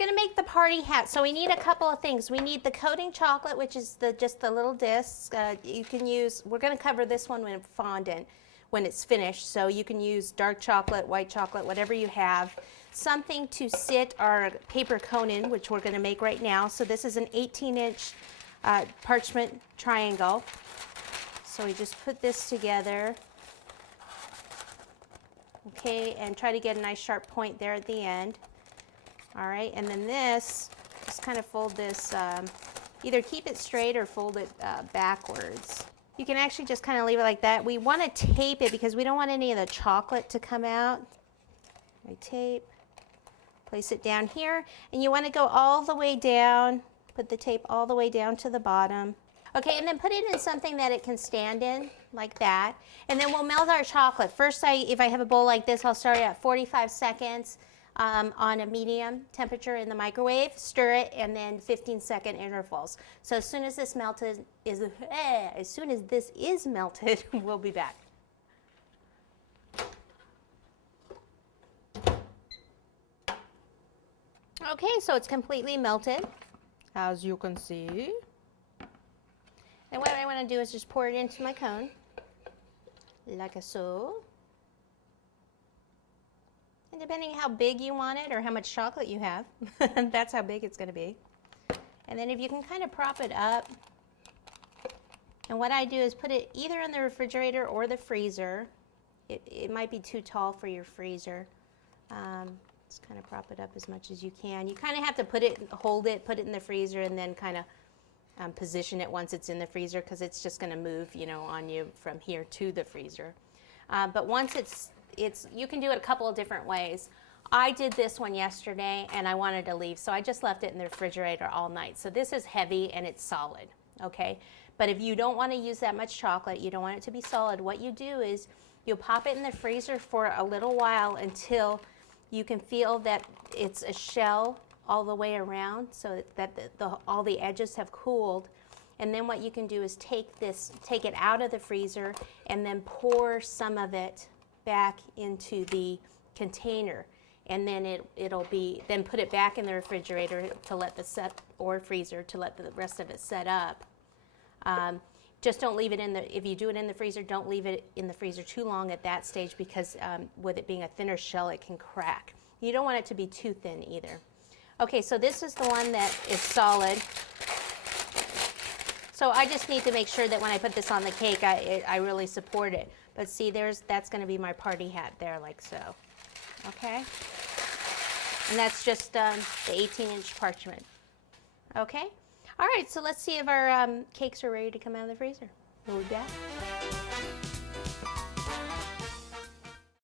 gonna make the party hat, so we need a couple of things. We need the coating chocolate, which is just the little discs. You can use, we're gonna cover this one with fondant when it's finished, so you can use dark chocolate, white chocolate, whatever you have. Something to sit our paper cone in, which we're gonna make right now. So this is an 18-inch parchment triangle. So we just put this together. Okay, and try to get a nice sharp point there at the end. All right, and then this, just kind of fold this, either keep it straight or fold it backwards. You can actually just kind of leave it like that. We want to tape it because we don't want any of the chocolate to come out. I tape, place it down here, and you want to go all the way down, put the tape all the way down to the bottom. Okay, and then put it in something that it can stand in, like that. And then we'll melt our chocolate. First, if I have a bowl like this, I'll start at 45 seconds on a medium temperature in the microwave, stir it, and then 15-second intervals. So as soon as this is melted, we'll be back. Okay, so it's completely melted, as you can see. And what I want to do is just pour it into my cone, like so. And depending how big you want it or how much chocolate you have, that's how big it's going to be. And then if you can kind of prop it up, and what I do is put it either in the refrigerator or the freezer. It might be too tall for your freezer. Just kind of prop it up as much as you can. You kind of have to hold it, put it in the freezer, and then kind of position it once it's in the freezer, because it's just going to move, on you from here to the freezer. But once you can do it a couple of different ways. I did this one yesterday and I wanted to leave, so I just left it in the refrigerator all night. So this is heavy and it's solid, okay? But if you don't want to use that much chocolate, you don't want it to be solid, what you do is you'll pop it in the freezer for a little while until you can feel that it's a shell all the way around, so that all the edges have cooled. And then what you can do is take it out of the freezer and then pour some of it back into the container, and then then put it back in the refrigerator to let freezer to let the rest of it set up. Just don't leave it if you do it in the freezer, don't leave it in the freezer too long at that stage, because with it being a thinner shell, it can crack. You don't want it to be too thin either. Okay, so this is the one that is solid. So I just need to make sure that when I put this on the cake, I really support it. But see, that's going to be my party hat there, like so. Okay? And that's just the 18-inch parchment. Okay? All right, so let's see if our cakes are ready to come out of the freezer. We'll be back.